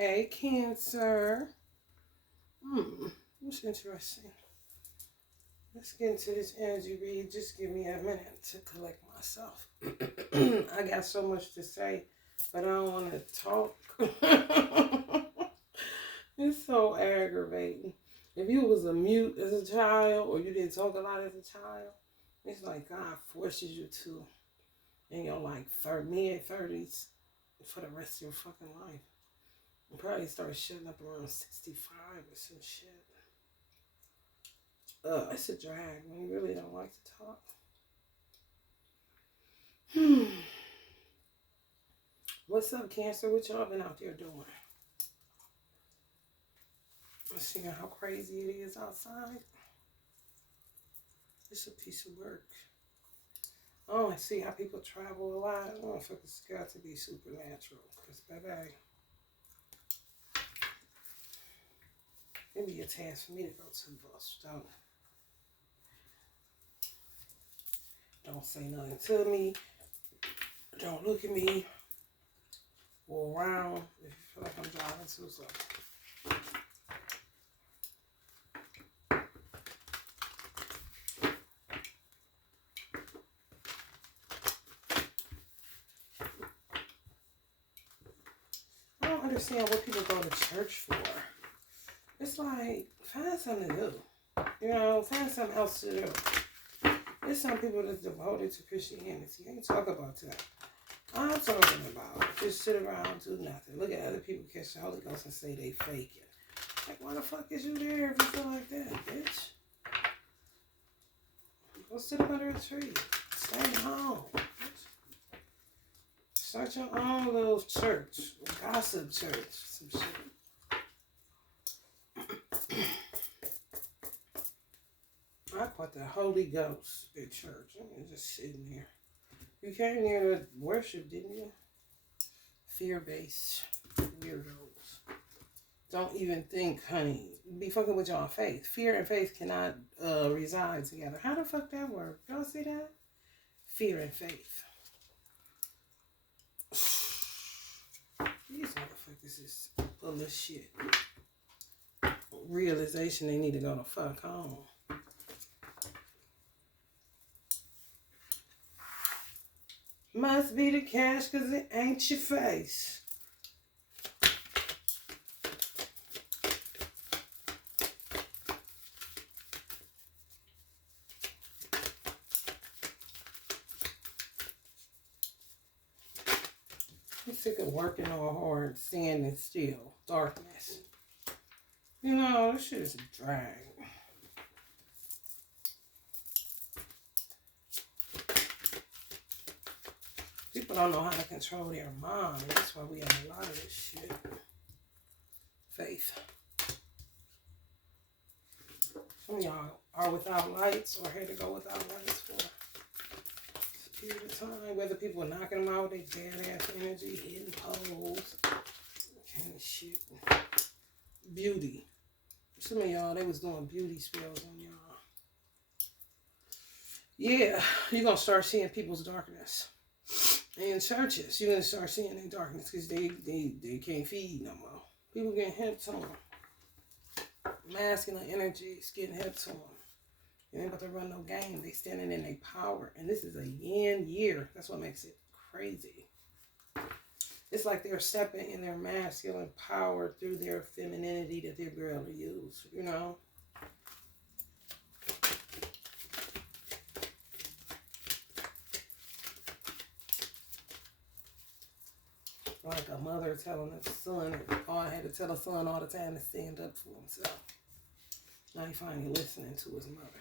Hey, Cancer. What's interesting? Let's get into this energy read. Just give me a minute to collect myself. I got so much to say, but I don't want to talk. It's so aggravating. If you was a mute as a child or you didn't talk a lot as a child, it's like God forces you to in your like mid-30s for the rest of your fucking life. You probably start shutting up around 65 or some shit. It's a drag when you really don't like to talk. What's up, Cancer? What y'all been out there doing? Let's see how crazy it is outside. It's a piece of work. Oh, I see how people travel a lot. I don't know if it's got to be supernatural. Because, baby, it'd be a task for me to go to the bus. Don't say nothing to me. Don't look at me. Or around if you feel like I'm driving too slow. I don't understand what people go to church for. It's like, find something to do. You know, find something else to do. There's some people that's devoted to Christianity. I ain't talk about that. I'm talking about just sit around, do nothing. Look at other people catch the Holy Ghost and say they fake it. Like, why the fuck is you there if you feel like that, bitch? Go sit up under a tree. Stay home. Start your own little church. Gossip church. Some shit. I put the Holy Ghost at church. I'm just sitting there. You came here to worship, didn't you? Fear-based weirdos. Don't even think, honey. Be fucking with your faith. Fear and faith cannot reside together. How the fuck that work? Y'all see that? Fear and faith. These motherfuckers is full of shit. Realization they need to go the fuck home. Must be the cash because it ain't your face. I'm sick of working all hard, standing still, darkness. You know, this shit is a drag. People don't know how to control their mind. That's why we have a lot of this shit. Faith. Some of y'all are without lights or had to go without lights for a period of time. Whether people are knocking them out with their badass energy, hitting poles, kind of shit. Beauty. Some of y'all, they was doing beauty spells on y'all. Yeah, you're going to start seeing people's darkness. In churches, you're going to start seeing their darkness because they can't feed no more. People getting hip to them. Masculine energies getting hip to them. You ain't about to run no game. They standing in their power. And this is a yin year. That's what makes it crazy. It's like they're stepping in their masculine power through their femininity that they barely use, you know? Like a mother telling a son, I had to tell a son all the time to stand up for himself. Now he finally listening to his mother.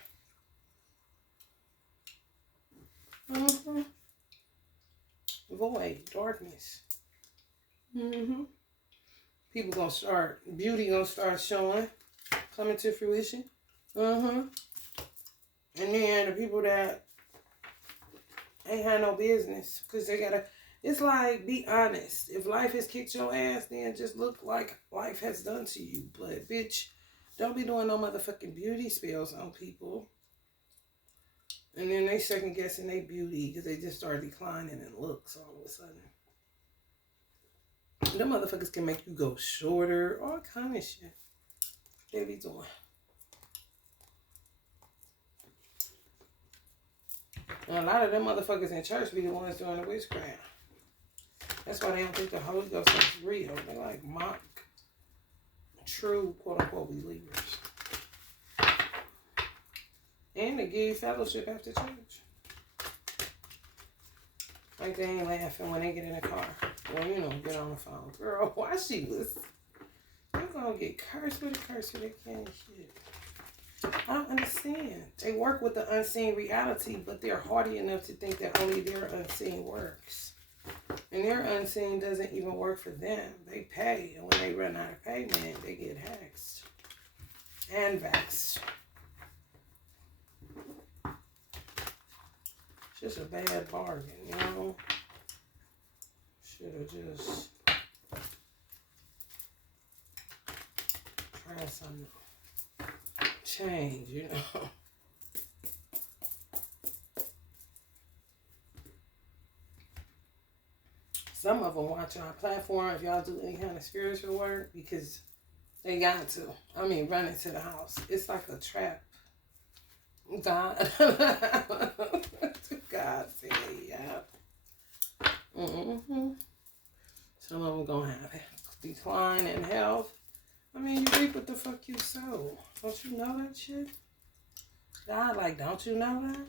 Void, darkness. People gonna start, beauty gonna start showing, coming to fruition. And then the people that ain't had no business, because they gotta, it's like, be honest. If life has kicked your ass, then just look like life has done to you. But, bitch, don't be doing no motherfucking beauty spells on people. And then they second guessing their beauty because they just start declining in looks all of a sudden. Them motherfuckers can make you go shorter, all kind of shit. They be doing. And a lot of them motherfuckers in church be the ones doing the witchcraft. That's why they don't think the Holy Ghost is real. They like mock true quote unquote believers. And they give you fellowship after church. Like they ain't laughing when they get in the car. Well, you know, get on the phone. Girl, why she was... They're gonna get cursed with they can't shit. I don't understand. They work with the unseen reality, but they're haughty enough to think that only their unseen works. And their unseen doesn't even work for them. They pay, and when they run out of payment, they get hexed. And vexed. It's just a bad bargain, you know? Should have just tried some change, you know? Some of them watch our platform if y'all do any kind of spiritual work because they got to. I mean, run into the house. It's like a trap. God. God said, yeah. Mm-hmm. Some of them gonna have decline in health. I mean, you reap what the fuck you sow. Don't you know that shit? God, like, don't you know that?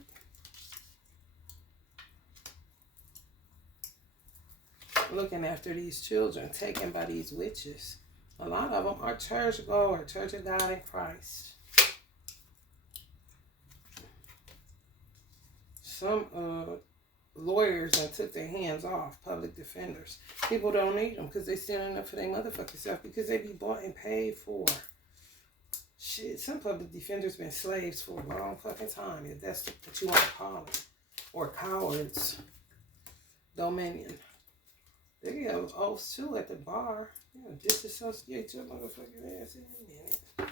Looking after these children taken by these witches. A lot of them are churchgoers, Church of God in Christ. Some lawyers that took their hands off, public defenders. People don't need them because they standing up for their motherfucking self because they be bought and paid for. Shit, some public defenders been slaves for a long fucking time, if that's what you want to call it. Or cowards. Dominion. They have oaths too at the bar. You know, disassociate your motherfucking ass in a minute.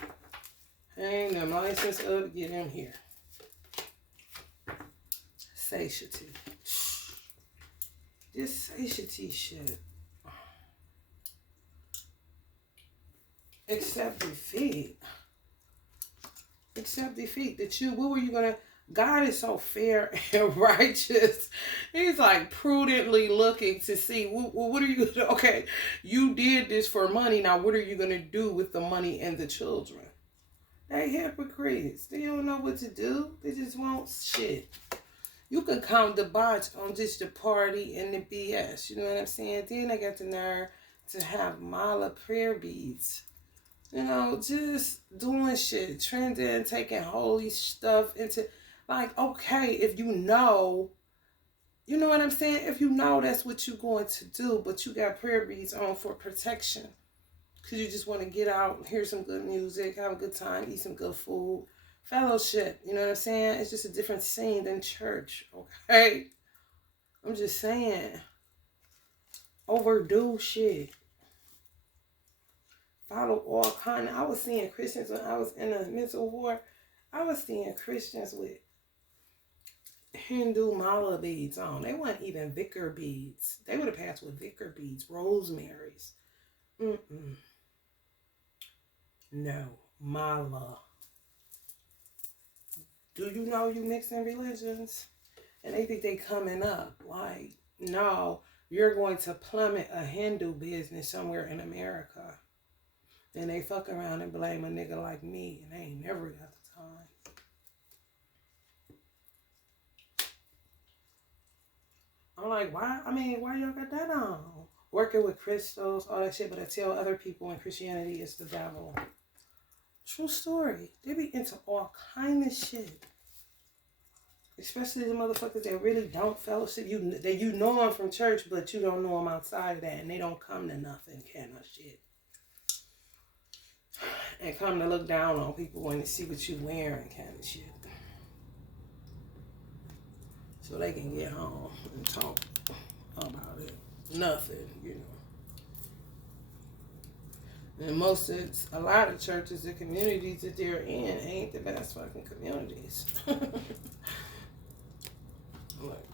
Hang them license up, get them here. Satiety. This satiety shit. Accept defeat. Accept defeat. What were you gonna... God is so fair and righteous. He's like prudently looking to see, what are you going to... Okay, you did this for money. Now, what are you going to do with the money and the children? They hypocrites. They don't know what to do. They just want shit. You can count the bots on just the party and the BS. You know what I'm saying? Then they got the nerve to have mala prayer beads. You know, just doing shit. Trending, taking holy stuff into... Like, okay, if you know what I'm saying? If you know that's what you're going to do, but you got prayer beads on for protection. Because you just want to get out, hear some good music, have a good time, eat some good food. Fellowship, you know what I'm saying? It's just a different scene than church, okay? I'm just saying. Overdo shit. Follow all kind of... I was seeing Christians when I was in a mental ward. I was seeing Christians with Hindu mala beads on. They weren't even vicar beads. They would have passed with vicar beads, rosemaries. No, mala. Do you know you mixing religions? And they think they coming up. Like, no, you're going to plummet a Hindu business somewhere in America. Then they fuck around and blame a nigga like me, and they ain't never got the time. I'm like, why? I mean, why y'all got that on? Working with crystals, all that shit, but I tell other people in Christianity it's the devil. True story. They be into all kind of shit. Especially the motherfuckers that really don't fellowship. You know them from church, but you don't know them outside of that, and they don't come to nothing kind of shit. And come to look down on people when they see what you wearing kind of shit. So they can get home and talk about it. Nothing, you know. And a lot of churches and communities that they're in ain't the best fucking communities. Like,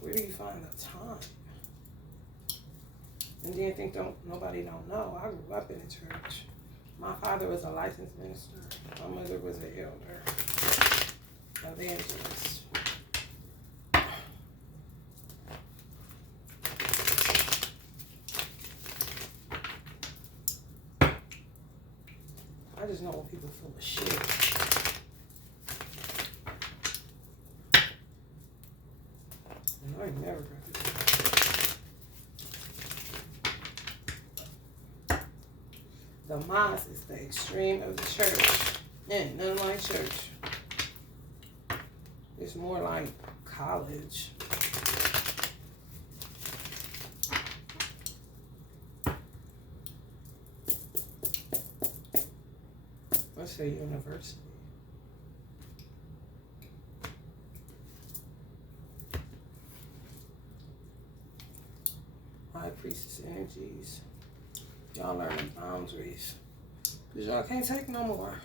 where do you find the time? And then think nobody don't know. I grew up in a church. My father was a licensed minister. My mother was an elder, evangelist. I just know when people full of shit. And I ain't never got this. The mosque is the extreme of the church. And nothing like church. It's more like college. Let's say university. High priestess energies. Y'all learning boundaries. Because y'all can't take no more.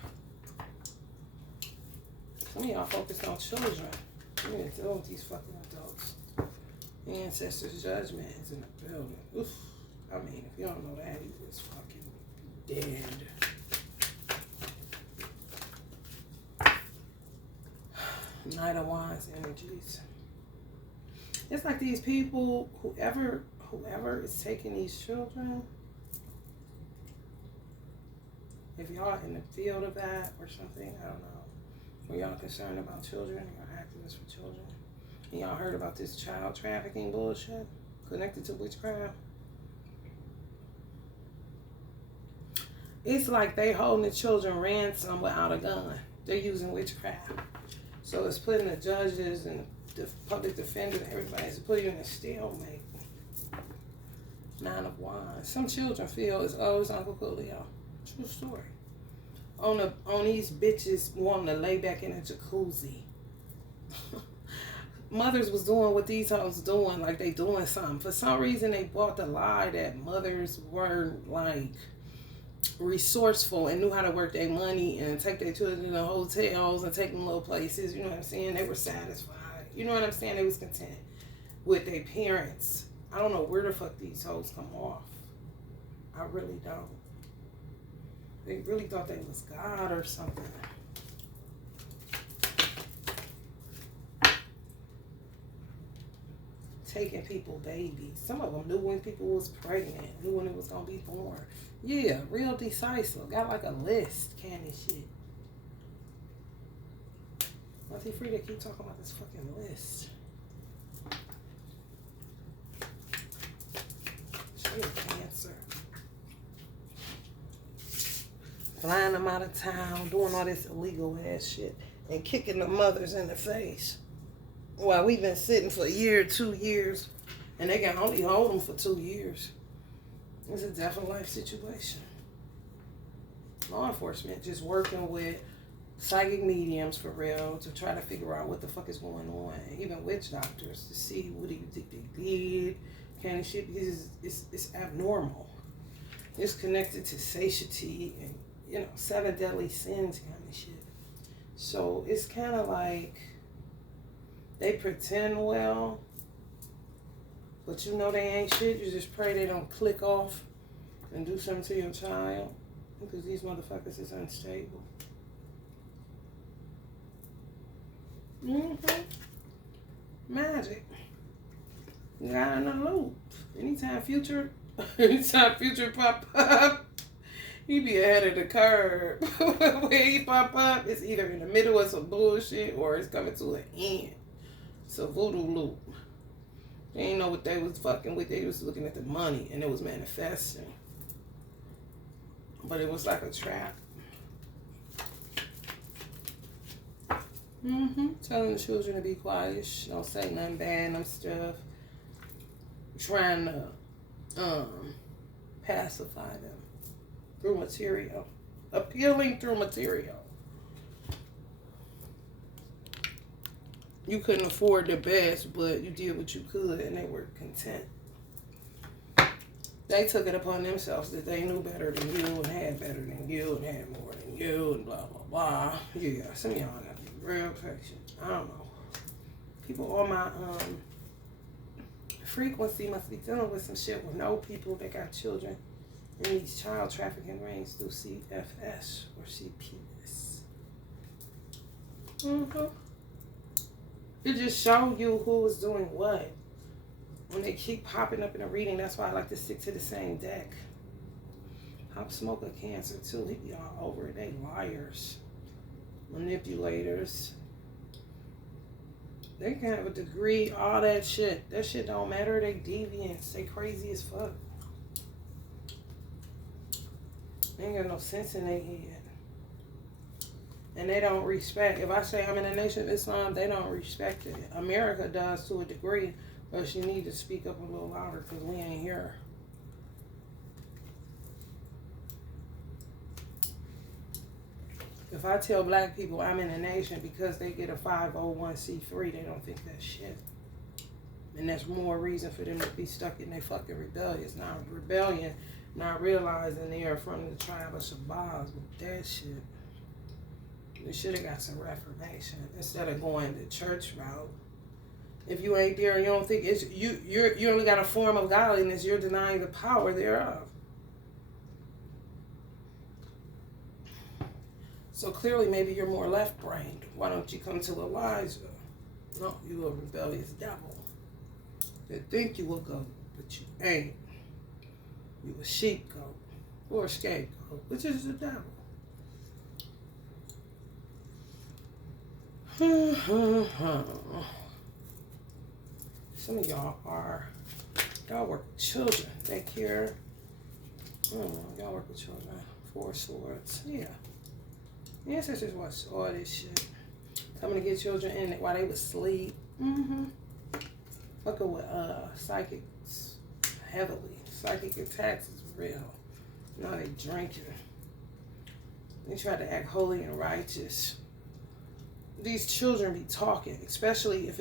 Some of y'all focus on children. You need to deal with these fucking adults. The ancestors' judgment is in the building. Oof. I mean, if you don't know that, he was fucking dead. Knight of Wands energies. It's like these people, whoever is taking these children, if y'all in the field of that or something, I don't know, or y'all concerned about children, y'all activists for children, and y'all heard about this child trafficking bullshit connected to witchcraft, it's like they holding the children ransom without a gun. They're using witchcraft. So it's putting the judges and the public defender and everybody, it's putting you in a stalemate. Nine of Wands. Some children feel it's Uncle Coolio. True story. On these bitches wanting to lay back in a jacuzzi. Mothers was doing what these hoes doing, like they doing something. For some reason, they bought the lie that mothers weren't like resourceful and knew how to work their money and take their children to hotels and take them little places. You know what I'm saying? They were satisfied. You know what I'm saying? They was content with their parents. I don't know where the fuck these hoes come off. I really don't. They really thought they was God or something. Taking people babies. Some of them knew when people was pregnant, knew when it was gonna be born. Yeah, real decisive. Got like a list, candy shit. Why's he free to keep talking about this fucking list? She a Cancer. Flying them out of town, doing all this illegal ass shit, and kicking the mothers in the face. While we've been sitting for a year, 2 years, and they can only hold them for 2 years. It's a death and life situation. Law enforcement just working with psychic mediums for real to try to figure out what the fuck is going on. Even witch doctors to see what do you think they did. Kind of shit, because it's abnormal. It's connected to satiety and, you know, 7 deadly sins kind of shit. So it's kind of like they pretend well, but you know they ain't shit. You just pray they don't click off and do something to your child, because these motherfuckers is unstable. Magic. You got in the loop. Anytime future pop up, he be ahead of the curve. When he pop up, it's either in the middle of some bullshit or it's coming to an end. It's a voodoo loop. They didn't know what they was fucking with. They was looking at the money and it was manifesting. But it was like a trap. Telling the children to be quiet. Don't say nothing bad, no stuff. Trying to pacify them through material. Appealing through material. You couldn't afford the best, but you did what you could, and they were content. They took it upon themselves that they knew better than you, and had better than you, and had more than you, and blah, blah, blah. Yeah, some of y'all got to be real patient. I don't know. People on my frequency must be dealing with some shit with no people that got children in these child trafficking rings through CFS or CPS. It just show you who is doing what. When they keep popping up in a reading, that's why I like to stick to the same deck. Pop Smoker Cancer too. He be all over it. They liars, manipulators. They can have a degree, all that shit. That shit don't matter. They deviants. They crazy as fuck. They ain't got no sense in their head. And they don't respect. If I say I'm in the Nation of Islam, they don't respect it. America does to a degree, but you need to speak up a little louder because we ain't here. If I tell black people I'm in a nation because they get a 501c3, they don't think that's shit. And that's more reason for them to be stuck in their fucking rebellions. Not rebellion, not realizing they are from the tribe of Shabazz with that shit. They should have got some reformation instead of going the church route. If you ain't there and you don't think it's you only got a form of godliness, you're denying the power thereof. So clearly, maybe you're more left-brained. Why don't you come to Elijah? No, you a rebellious devil. You think you a goat, but you ain't. You a sheep goat or a scapegoat, which is the devil. Some of y'all work with children. They care. Y'all work with children. 4 swords. Yeah. The ancestors watch all this shit. Coming to get children in while they was asleep. Fucking with psychics heavily. Psychic attacks is real. Now they drinking. They try to act holy and righteous. These children be talking, especially if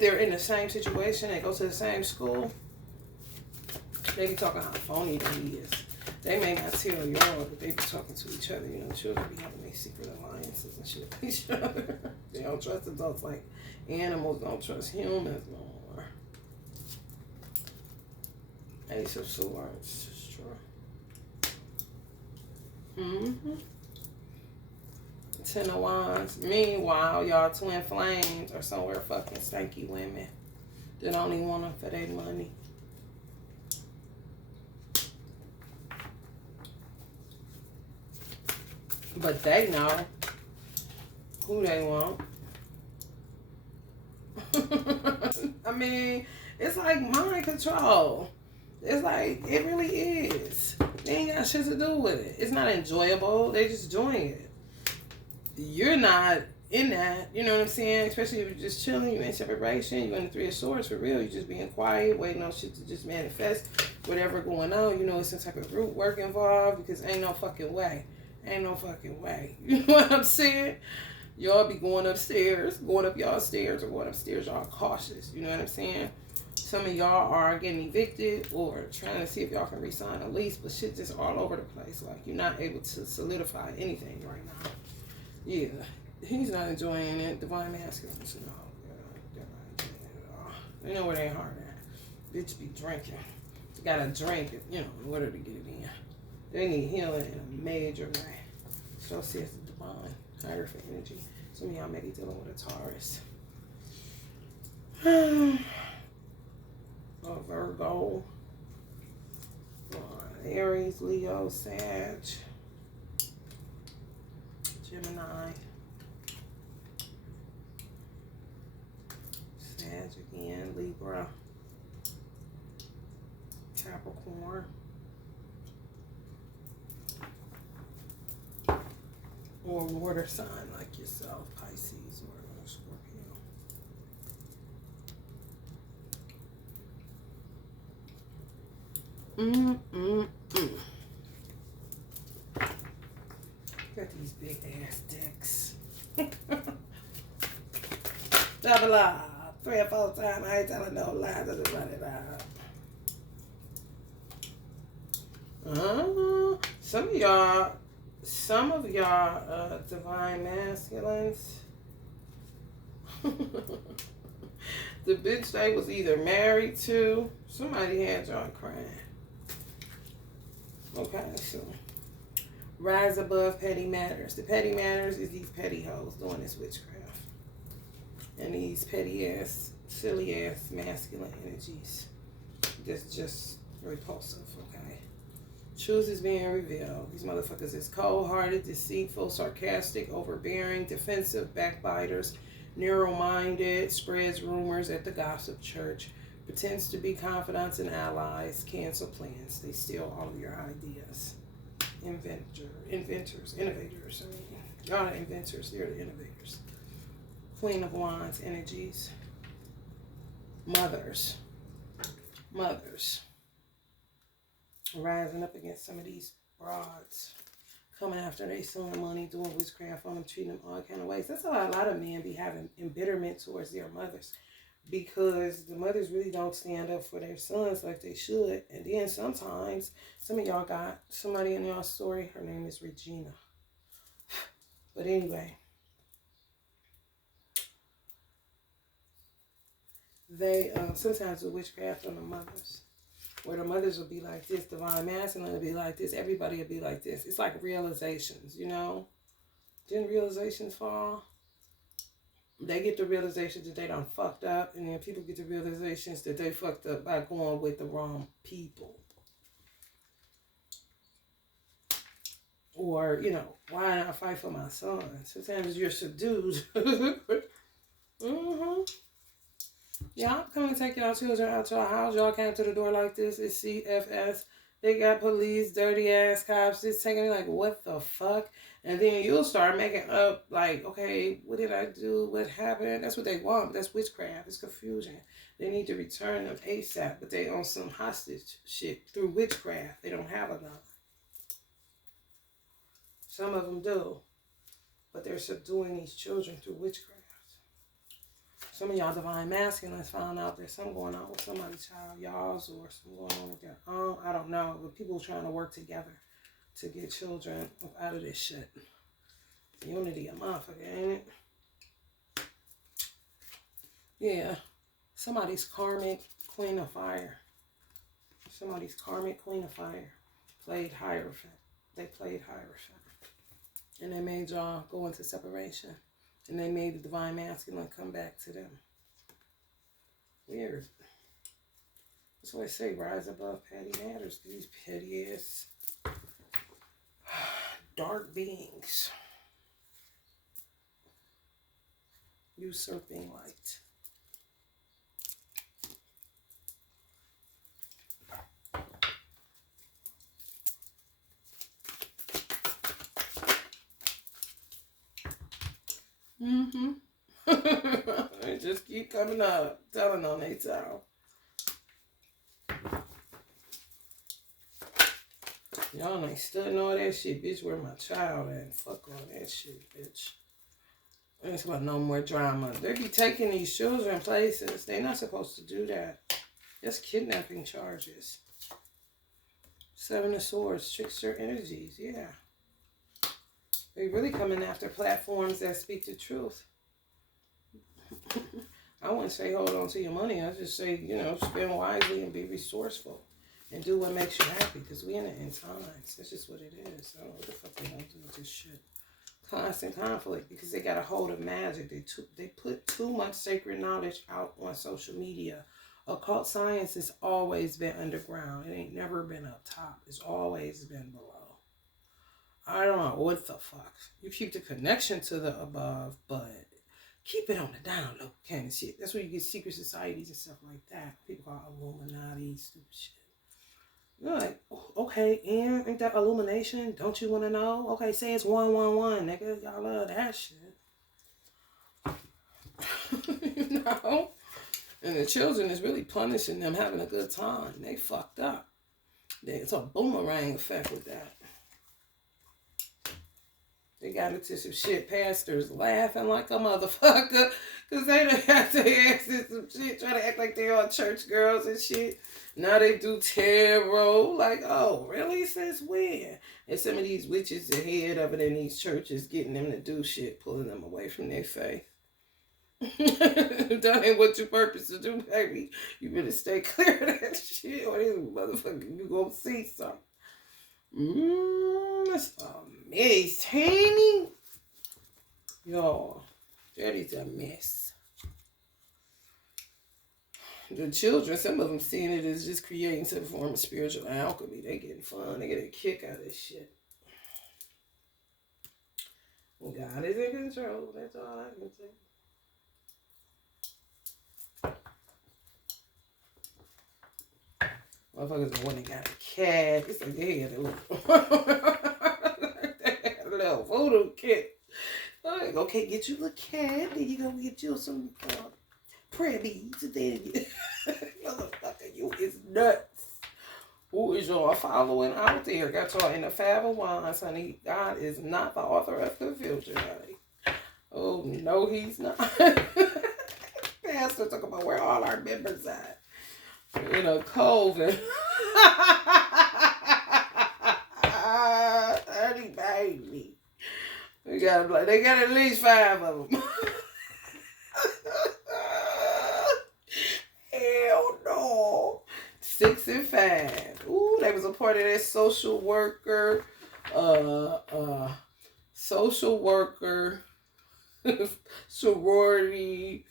they're in the same situation, they go to the same school, they be talking how phony they is. They may not tell y'all, but they be talking to each other. You know, children be having their secret alliances and shit with each other. They don't trust adults like animals don't trust humans no more. Ace of Swords, it's true. 10 of Wands. Meanwhile, y'all twin flames are somewhere fucking stanky women that only want them for their money. But they know who they want. I mean, it's like mind control. It's like, it really is. They ain't got shit to do with it. It's not enjoyable. They just doing it. You're not in that, you know what I'm saying? Especially if you're just chilling, you're in separation, you're in the 3 of Swords for real. You're just being quiet, waiting on shit to just manifest. Whatever going on, you know, it's some type of root work involved because ain't no fucking way. Ain't no fucking way. You know what I'm saying? Y'all be going upstairs, going up y'all stairs or going upstairs, y'all cautious. You know what I'm saying? Some of y'all are getting evicted or trying to see if y'all can re-sign a lease, but shit just all over the place. Like, you're not able to solidify anything right now. Yeah, he's not enjoying it. Divine masculines, no, they're not enjoying it at all. They know where they heart at. Bitch be drinking. You gotta drink it, you know, in order to get it in. They need healing in a major way. So says the divine, higher for energy. Some of y'all may be dealing with a Taurus. A Virgo. Aries, Leo, Sag. Gemini, Sag again, Libra, Capricorn, or water sign like yourself, Pisces or Scorpio. Got these big ass dicks. Double up. 3 or 4 times. I ain't telling no lies. I just run it out. Some of y'all divine masculines. The bitch they was either married to. Somebody had y'all crying. Okay, so rise above petty matters. The petty matters is these petty hoes doing this witchcraft. And these petty ass, silly ass masculine energies. That's just repulsive, okay? Truth is being revealed. These motherfuckers is cold-hearted, deceitful, sarcastic, overbearing, defensive, backbiters, narrow-minded, spreads rumors at the gossip church, pretends to be confidants and allies, cancel plans. They steal all of your ideas. Innovators. I mean, y'all are inventors. They're the innovators. Queen of Wands energies. Mothers. Rising up against some of these broads. Coming after they son money, doing witchcraft on them, treating them all kind of ways. That's why a lot of men be having embitterment towards their mothers. Because the mothers really don't stand up for their sons like they should. And then sometimes, some of y'all got somebody in y'all story. Her name is Regina. But anyway. They sometimes do witchcraft on the mothers. Where the mothers will be like this, divine masculine will be like this, everybody will be like this. It's like realizations, you know? Didn't realizations fall? They get the realization that they done fucked up, and then people get the realizations that they fucked up by going with the wrong people. Or, you know, why not fight for my son? Sometimes you're subdued. Mm-hmm. Y'all come and take y'all children out your house. Y'all came to the door like this. It's CFS. They got police, dirty ass cops. It's taking me like, what the fuck? And then you'll start making up like, okay, what did I do? What happened? That's what they want. That's witchcraft. It's confusion. They need to return them ASAP, but they on some hostage shit through witchcraft. They don't have enough. Some of them do, but they're subduing these children through witchcraft. Some of y'all divine masculines found out there's something going on with somebody's child, y'all's, or something going on with their own. I don't know, but people trying to work together to get children out of this shit. Unity, a motherfucker, ain't it? Yeah. Somebody's karmic queen of fire. Somebody's karmic queen of fire played Hierophant. They played Hierophant. And they made y'all go into separation. And they made the divine masculine come back to them. Weird. That's why I say rise above petty matters. These petty ass dark beings. Usurping light. Mm-hmm. They just keep coming up, telling on they tell. Y'all ain't studying all that shit, bitch. Where my child at? Fuck all that shit, bitch. That's why no more drama. They be taking these children places. They're not supposed to do that. That's kidnapping charges. Seven of Swords, trickster energies, yeah. They're really coming after platforms that speak the truth. I wouldn't say hold on to your money. I just say, you know, spend wisely and be resourceful. And do what makes you happy. Because we in the end times. That's just what it is. I don't know what the fuck they don't do with this shit. Constant conflict. Because they got a hold of magic. They put too much sacred knowledge out on social media. Occult science has always been underground. It ain't never been up top. It's always been below. I don't know what the fuck. You keep the connection to the above, but keep it on the down low kind of shit. That's where you get secret societies and stuff like that. People call it Illuminati, stupid shit. You're like, okay, and ain't that illumination? Don't you want to know? Okay, say it's 111, nigga. Y'all love that shit. You know? And the children is really punishing them having a good time. They fucked up. It's a boomerang effect with that. They got into some shit. Pastors laughing like a motherfucker. Because they done got their asses some shit. Trying to act like they all church girls and shit. Now they do tarot. Like, oh, really? Since when? And some of these witches ahead of it in these churches getting them to do shit. Pulling them away from their faith. That ain't what you purpose to do, baby. You better stay clear of that shit, or this motherfucker, you gonna see something. It's amazing. Yo, that is a mess. The children, some of them seeing it as just creating some form of spiritual alchemy. They getting fun. They get a kick out of this shit. God is in control. That's all I can say. Motherfuckers the one that got a cat. It's like they had a little voodoo kit. Like, okay, get you a cat. Then you go get you some prayer beads. Motherfucker, you is nuts. Who is y'all following out there? Got y'all in the 501s, honey. God is not the author of confusion, honey. Oh, no, he's not. Pastor talk about where all our members at. In a COVID. Honey, baby. They got at least 5 of them. Hell no. 6 and 5. Ooh, they was a part of that social worker, sorority,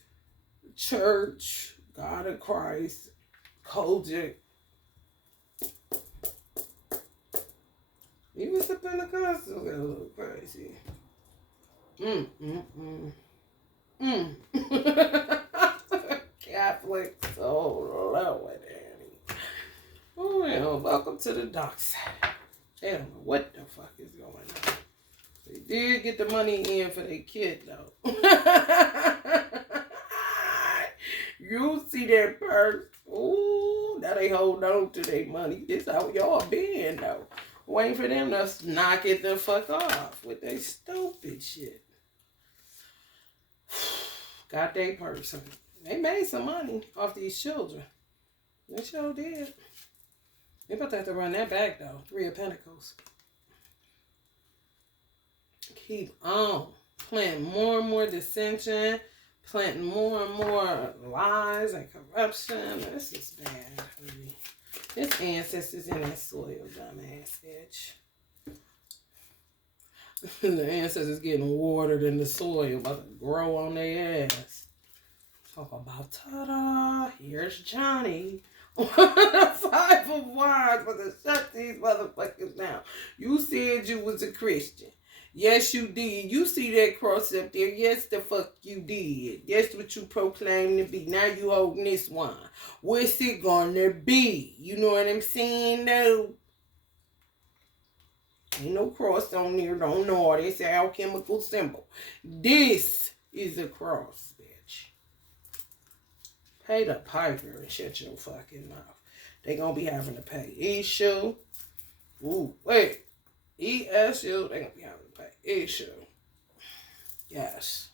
church, God of Christ, Kojic. Even the Pentecostals got a little crazy. Catholic, so low at Annie. Oh, well, welcome to the dark side. They don't know what the fuck is going on. They did get the money in for their kid, though. You see that purse. Ooh, now they hold on to their money. This how y'all been, though. Waiting for them to knock it the fuck off with their stupid shit. Got their purse. They made some money off these children. They sure did. They about to have to run that back, though. 3 of Pentacles. Keep on. Planting more and more dissension. Planting more and more lies and corruption. This is bad, baby. This ancestors in that soil, dumbass bitch. The ancestors getting watered in the soil, about to grow on their ass. Talk about, ta-da, here's Johnny. 5 of Wands, but to shut these motherfuckers down. You said you was a Christian. Yes, you did. You see that cross up there. Yes, the fuck you did. That's what you proclaim to be. Now you holding this one. What's it gonna be? You know what I'm saying? No. Ain't no cross on there. Don't know. It's an alchemical symbol. This is a cross, bitch. Pay the piper and shut your fucking mouth. They gonna be having to pay issue. Ooh, wait. ESU, they gonna be having to pay issue. Yes.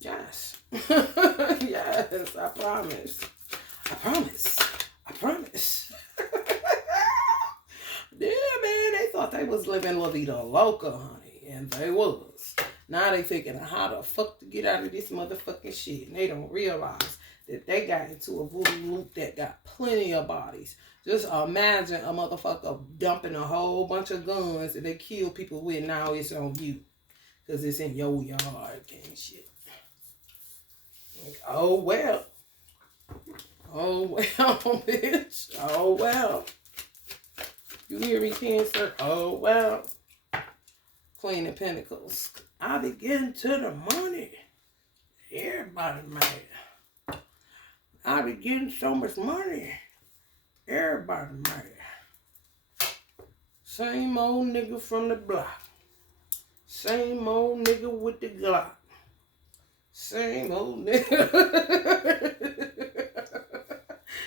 Yes. Yes, I promise. I promise. I promise. Yeah, man, they thought they was living La Vida Loca, honey. And they was. Now they thinking how the fuck to get out of this motherfucking shit. And they don't realize that they got into a voodoo loop that got plenty of bodies. Just imagine a motherfucker dumping a whole bunch of guns and they kill people with. Now it's on you. Because it's in your yard and shit. Like, oh, well. Oh, well, bitch. Oh, well. You hear me, Cancer? Oh, well. Queen of Pentacles. I begin to the money. Everybody mad. I be getting so much money. Everybody mad. Same old nigga from the block. Same old nigga with the Glock. Same old nigga.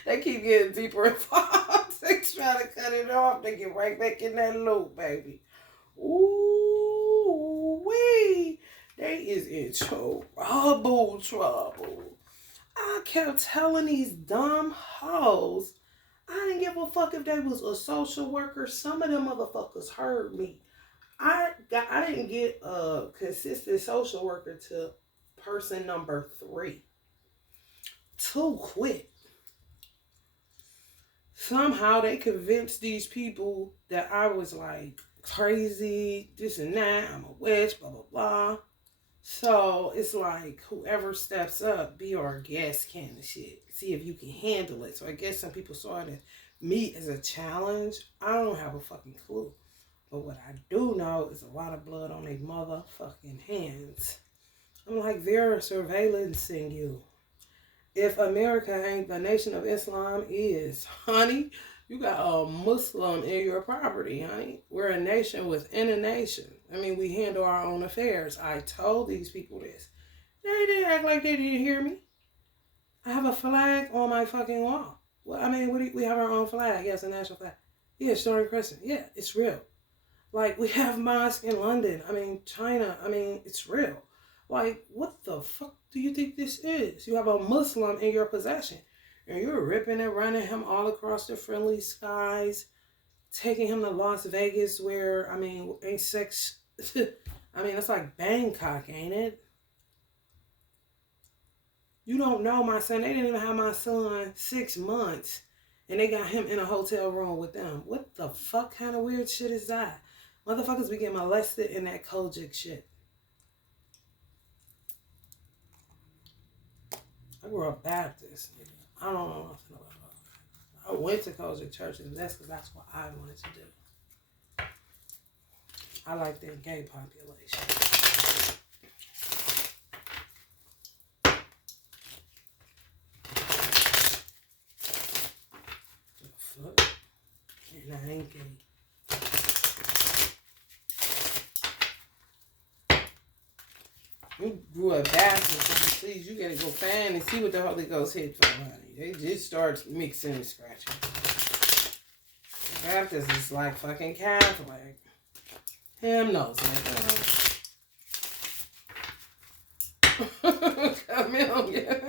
They keep getting deeper involved. They try to cut it off. They get right back in that loop, baby. Ooh, wee. They is in trouble. I kept telling these dumb hoes, I didn't give a fuck if they was a social worker. Some of them motherfuckers heard me. I didn't get a consistent social worker till person number 3. 2 quit. Somehow they convinced these people that I was like crazy, this and that, I'm a witch, blah, blah, blah. So it's like whoever steps up, be our guest kind of shit. See if you can handle it. So I guess some people saw it as me as a challenge. I don't have a fucking clue. But what I do know is a lot of blood on their motherfucking hands. I'm like, they're surveillancing you. If America ain't the nation of Islam is, honey, you got a Muslim in your property, honey. We're a nation within a nation. I mean, we handle our own affairs. I told these people this. They didn't act like they didn't hear me. I have a flag on my fucking wall. Well, I mean, we have our own flag. Yes, a national flag. Yeah, Stone Crescent. Yeah, it's real. Like, we have mosques in London. I mean, China. I mean, it's real. Like, what the fuck do you think this is? You have a Muslim in your possession. And you're ripping and running him all across the friendly skies. Taking him to Las Vegas where, I mean, ain't sex... I mean, it's like Bangkok, ain't it? You don't know my son. They didn't even have my son 6 months. And they got him in a hotel room with them. What the fuck kind of weird shit is that? Motherfuckers be getting molested in that Kojic shit. I grew up Baptist. I don't know nothing about it. I went to Kojic church and that's because that's what I wanted to do. I like their gay population. The fuck? And I ain't gay. You grew up Baptist, and please, you gotta go find and see what the Holy Ghost hit for, honey. They just start mixing and scratching. Baptist is like fucking Catholic. Him knows that. Come on, yeah.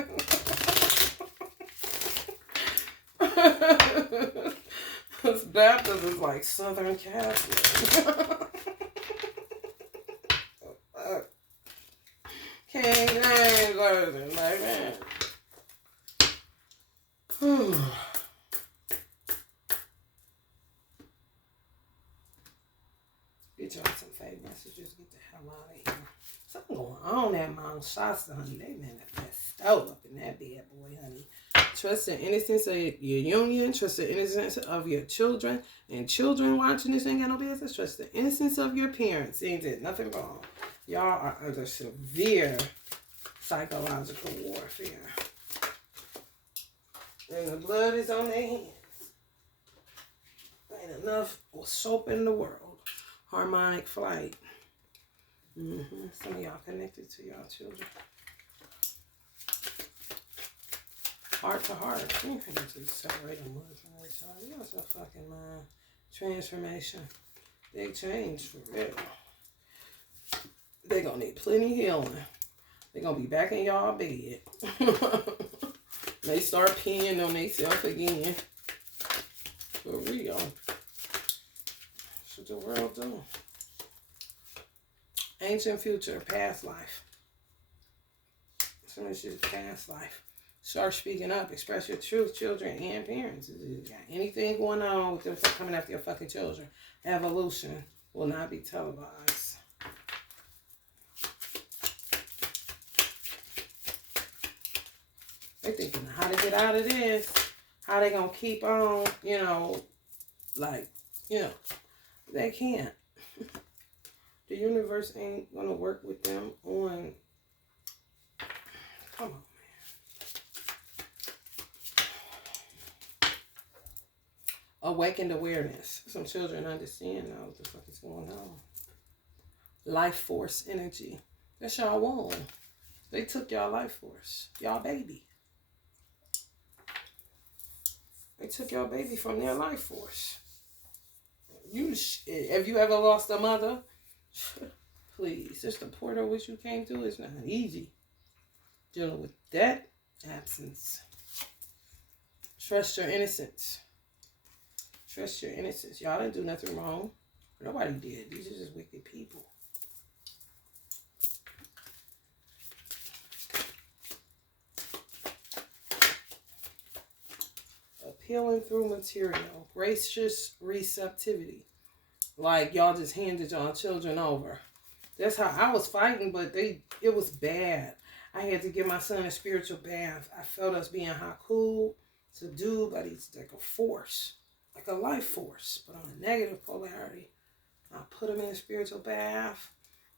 Baptist is like Southern Catholic. King James Version, like man. Get y'all some fake messages. Get the hell out of here. Something going on at Mount Shasta, honey. They manifest up in that bad boy, honey. Trust the innocence of your union. Trust the innocence of your children. And children watching this ain't got no business. Trust the innocence of your parents. Ain't did nothing wrong. Y'all are under severe psychological warfare. And the blood is on their hands. Ain't enough soap in the world. Harmonic flight. Some of y'all connected to y'all children. Heart to heart. You ain't finna just separate them from each other. You got some fucking mind. Transformation. Big change for real. They gonna need plenty healing. They gonna be back in y'all bed. They start peeing on themselves again. For real. That's what the world do. Ancient future, past life. Some of this is past life. Start speaking up. Express your truth, children and parents. If you got anything going on with them coming after your fucking children, evolution will not be televised. They thinking how to get out of this. How they gonna keep on, they can't. The universe ain't gonna work with them on. Come on, man. Awakened awareness. Some children understand now what the fuck is going on. Life force energy. That's y'all womb. They took y'all life force. Y'all baby. They took your baby from their life force. Have you ever lost a mother? Please, just the portal which you came through is not easy. Dealing with that absence. Trust your innocence. Trust your innocence. Y'all didn't do nothing wrong. Nobody did. These are just wicked people. Healing through material. Gracious receptivity. Like y'all just handed y'all children over. That's how I was fighting, but it was bad. I had to give my son a spiritual bath. I felt us being cool, subdued, but he's like a force, like a life force, but on a negative polarity. I put him in a spiritual bath,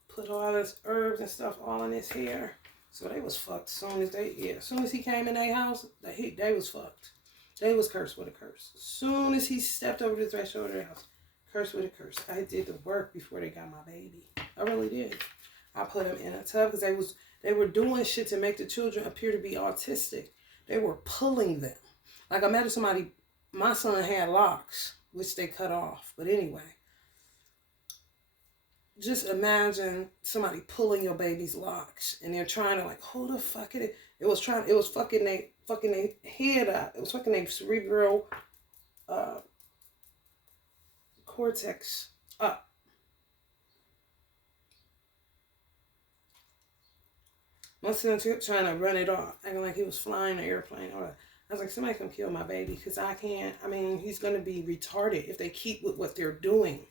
put all this herbs and stuff all in his hair. So they was fucked as soon as he came in their house, they was fucked. They was cursed with a curse. As soon as he stepped over the threshold of their house, cursed with a curse. I did the work before they got my baby. I really did. I put them in a tub because they were doing shit to make the children appear to be autistic. They were pulling them. Like imagine somebody, my son had locks, which they cut off. But anyway, just imagine somebody pulling your baby's locks and they're trying to like, who the fuck it? It was fucking their head up. It was fucking their cerebral cortex up. My son trying to run it off, acting like he was flying an airplane. I was like, somebody come kill my baby because I can't. I mean, he's going to be retarded if they keep with what they're doing.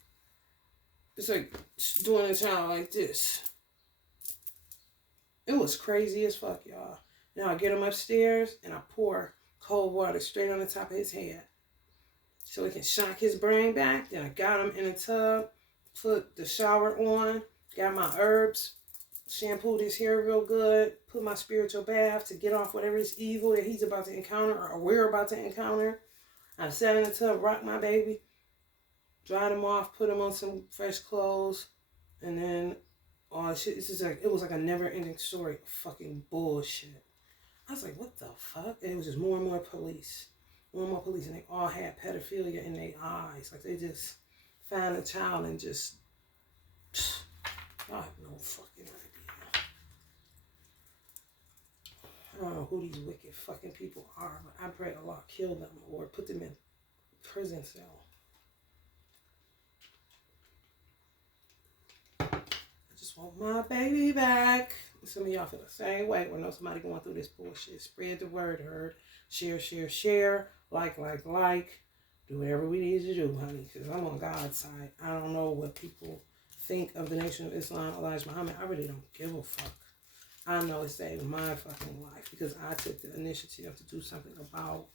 It's like doing a child like this. It was crazy as fuck, y'all. Now I get him upstairs and I pour cold water straight on the top of his head so he can shock his brain back. Then I got him in a tub, put the shower on, got my herbs, shampooed his hair real good, put my spiritual bath to get off whatever is evil that he's about to encounter or we're about to encounter. I sat in the tub, rocked my baby, dried him off, put him on some fresh clothes, and then shit. It was like a never-ending story of fucking bullshit. I was like, what the fuck? And it was just more and more police. More and more police, and they all had pedophilia in their eyes. Like they just found a child and just, I have no fucking idea. I don't know who these wicked fucking people are, but I pray Allah kill them or put them in prison cell. I just want my baby back. Some of y'all feel the same way. When know somebody going through this bullshit. Spread the word, heard. Share. Like. Do whatever we need to do, honey. Because I'm on God's side. I don't know what people think of the Nation of Islam, Elijah Muhammad. I really don't give a fuck. I know it saved my fucking life because I took the initiative to do something about,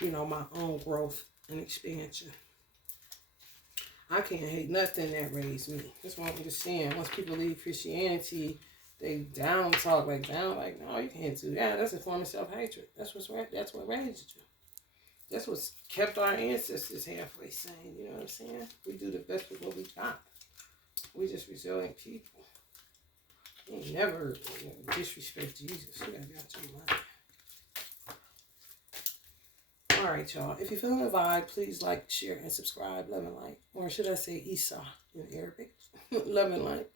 my own growth and expansion. I can't hate nothing that raised me. That's what I'm just saying. Once people leave Christianity, they down talk like, no, you can't do that. That's a form of self-hatred. That's what raised you. That's what's kept our ancestors halfway sane. You know what I'm saying? We do the best with what we got. We just resilient people. You ain't never disrespect Jesus. You gotta be out your mind. Alright, y'all. If you're feeling the vibe, please like, share, and subscribe. Love and light. Or should I say Isa in Arabic? Love and light.